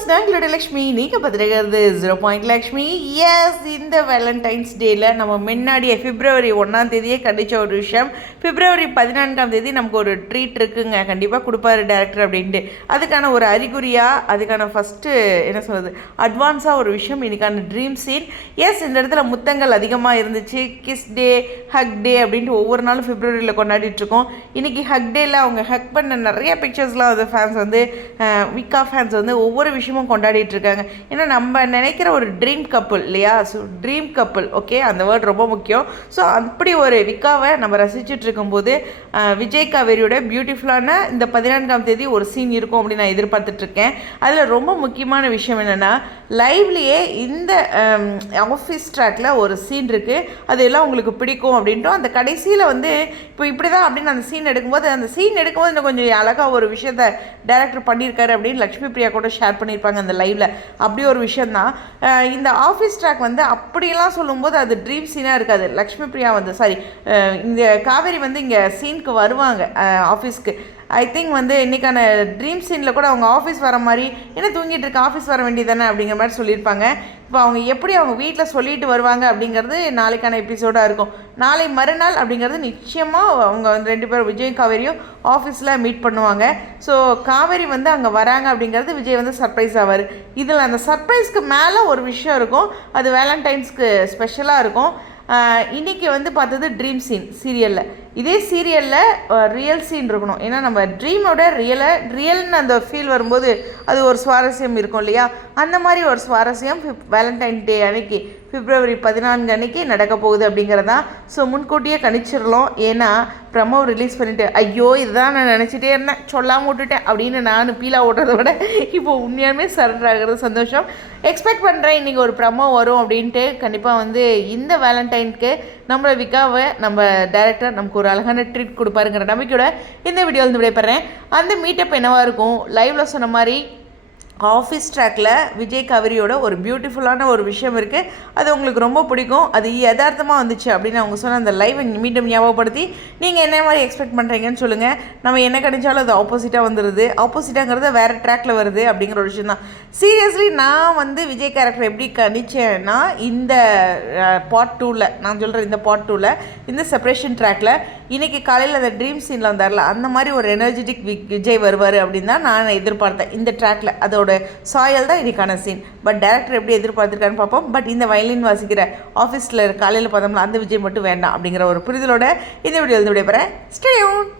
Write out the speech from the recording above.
Viewers, நாங்களோட Lakshmi நீங்கள் பார்த்துருக்கிறது 0 Lakshmi. S, இந்த Valentine's டேயில் நம்ம முன்னாடியே பிப்ரவரி 1 கண்டிச்ச ஒரு விஷயம். பிப்ரவரி 14 நமக்கு ஒரு ட்ரீட் இருக்குங்க, கண்டிப்பாக கொடுப்பாரு டேரக்டர் அப்படின்ட்டு. அதுக்கான ஒரு அறிகுறியாக, அதுக்கான ஃபஸ்ட்டு என்ன சொல்கிறது, அட்வான்ஸாக ஒரு விஷயம், இன்றைக்கான ட்ரீம் சீன். எஸ், இந்த இடத்துல முத்தங்கள் அதிகமாக இருந்துச்சு. கிஸ் டே, ஹக் டே அப்படின்ட்டு ஒவ்வொரு நாளும் பிப்ரவரியில் கொண்டாடிட்டுருக்கோம். இன்றைக்கி ஹக் டேயில் அவங்க ஹக் பண்ண நிறைய பிக்சர்ஸ்லாம் வந்து ஃபேன்ஸ் வந்து விக்கா ஃபேன்ஸ் வந்து ஒவ்வொரு விஷயமும் கொண்டாடிட்டு இருக்காங்க. ஏன்னா நம்ம நினைக்கிற ஒரு ட்ரீம் கப்புள் இல்லையா, ஸோ ட்ரீம் கப்புள், ஓகே, அந்த வேர்ட் ரொம்ப முக்கியம். ஸோ அப்படி ஒரு விக்காவை நம்ம ரசிச்சுட்டு இருக்கும்போது விஜய் காவேரியோட பியூட்டிஃபுல்லான இந்த 14 ஒரு சீன் இருக்கும் அப்படின்னு நான் எதிர்பார்த்துட்ருக்கேன். அதில் ரொம்ப முக்கியமான விஷயம் என்னென்னா, லைவ்லேயே இந்த ஆஃபீஸ் ட்ராக்கில் ஒரு சீன் இருக்குது, அது எல்லாம் உங்களுக்கு பிடிக்கும் அப்படின்ட்டு அந்த கடைசியில் வந்து இப்போ இப்படி தான் அப்படின்னு அந்த சீன் எடுக்கும்போது இன்னும் கொஞ்சம் அழகாக ஒரு விஷயத்தை டைரக்டர் பண்ணியிருக்காரு அப்படின்னு லக்ஷ்மி பிரியா கூட ஷேர் பண்ணியிருப்பாங்க அந்த லைவில். அப்படி ஒரு விஷயந்தான் இந்த ஆஃபீஸ் ட்ராக் வந்து. அப்படியெல்லாம் சொல்லும்போது அது ட்ரீம் சீனாக இருக்காது. லக்ஷ்மி பிரியா வந்து இந்த காவேரி வந்து இங்கே சீனுக்கு வருவாங்க ஆஃபீஸ்க்கு. ஐ திங்க் வந்து இன்றைக்கான ட்ரீம் சீனில் கூட அவங்க ஆஃபீஸ் வர மாதிரி, என்ன தூங்கிட்டு இருக்க, ஆஃபீஸ் வர வேண்டியதானே அப்படிங்கிற மாதிரி சொல்லியிருப்பாங்க. இப்போ அவங்க எப்படி அவங்க வீட்டில் சொல்லிட்டு வருவாங்க அப்படிங்கிறது நாளைக்கான எபிசோடாக இருக்கும். நாளை மறுநாள் அப்படிங்கிறது நிச்சயமாக அவங்க வந்து 2 பேரும் விஜய் காவேரியும் ஆஃபீஸில் மீட் பண்ணுவாங்க. ஸோ காவேரி வந்து அங்கே வராங்க அப்படிங்கிறது விஜய் வந்து சர்ப்ரைஸ் ஆவார். இதில் அந்த சர்ப்ரைஸ்க்கு மேலே ஒரு விஷயம் இருக்கும், அது வேலண்டைன்ஸ்க்கு ஸ்பெஷலாக இருக்கும். இன்றைக்கி வந்து பார்த்தது ட்ரீம் சீன் சீரியலில். இதே சீரியலில் ரியல் சீன் இருக்கணும். ஏன்னா நம்ம ட்ரீமோட ரியல்னு அந்த ஃபீல் வரும்போது அது ஒரு சுவாரஸ்யம் இருக்கும் இல்லையா, அந்த மாதிரி ஒரு சுவாரஸ்யம் வேலண்டைன் டே அன்னைக்கு பிப்ரவரி 14 அன்னைக்கு நடக்க போகுது அப்படிங்கிறதான். ஸோ முன்கூட்டியே கணிச்சிடலாம். ஏன்னா ப்ரமோ ரிலீஸ் பண்ணிவிட்டு ஐயோ இதுதான் நான் நினச்சிட்டே இருந்தேன், சொல்லாமல் விட்டுட்டேன் அப்படின்னு நான் பீலா ஓட்டுறதை விட இப்போ உண்மையாலுமே சரண்டர் ஆகிறது சந்தோஷம். எக்ஸ்பெக்ட் பண்ணுறேன் இன்றைக்கி ஒரு ப்ரமோ வரும் அப்படின்ட்டு. கண்டிப்பாக வந்து இந்த வேலண்டைனுக்கு நம்மளை விக்காவை நம்ம டைரக்டர் நமக்கு ஒரு அழகான ட்ரீட் கொடுப்பாருங்கிற நம்பிக்கையோட இந்த வீடியோ வந்து விடைபெறேன். அந்த மீட்டப் என்னவாக இருக்கும், லைவில் சொன்ன மாதிரி ஆஃபீஸ் ட்ராக்கில் விஜய் காவேரியோட ஒரு பியூட்டிஃபுல்லான ஒரு விஷயம் இருக்குது. அது உங்களுக்கு ரொம்ப பிடிக்கும், அது யதார்த்தமாக வந்துச்சு அப்படின்னு அவங்க சொன்ன அந்த லைவை மீண்டும் ஞாபகப்படுத்தி நீங்கள் என்ன மாதிரி எக்ஸ்பெக்ட் பண்ணுறீங்கன்னு சொல்லுங்கள். நம்ம என்ன கிடைச்சாலும் அது ஆப்போசிட்டாக வந்துடுது, ஆப்போசிட்டாங்கிறது வேறு ட்ராக்கில் வருது அப்படிங்கிற ஒரு விஷயம் தான். சீரியஸ்லி நான் வந்து விஜய் கேரக்டர் எப்படி கணிச்சேன்னா, இந்த பார்ட் 2ல் நான் சொல்கிறேன், இந்த பார்ட் 2ல் இந்த செப்பரேஷன் ட்ராக்கில் இன்றைக்கி காலையில் அந்த ட்ரீம் சீனில் வந்தார்ல, அந்த மாதிரி ஒரு எனர்ஜெட்டிக் விஜய் வருவார் அப்படின்னு தான் நான் எதிர்பார்த்தேன் இந்த ட்ராக்கில். அதோட சாயல் தான் இன்னைக்கான சீன். பட் டேரக்டர் எப்படி எதிர்பார்த்துருக்கான்னு பார்ப்போம். பட் இந்த வயலின் வாசிக்கிற ஆஃபீஸில் காலையில் பார்த்தோம்னா அந்த விஜய் மட்டும் வேண்டாம் அப்படிங்கிற ஒரு புரிதலோட இந்த வீடியோ வந்து விடைபெறேன். Stay tuned.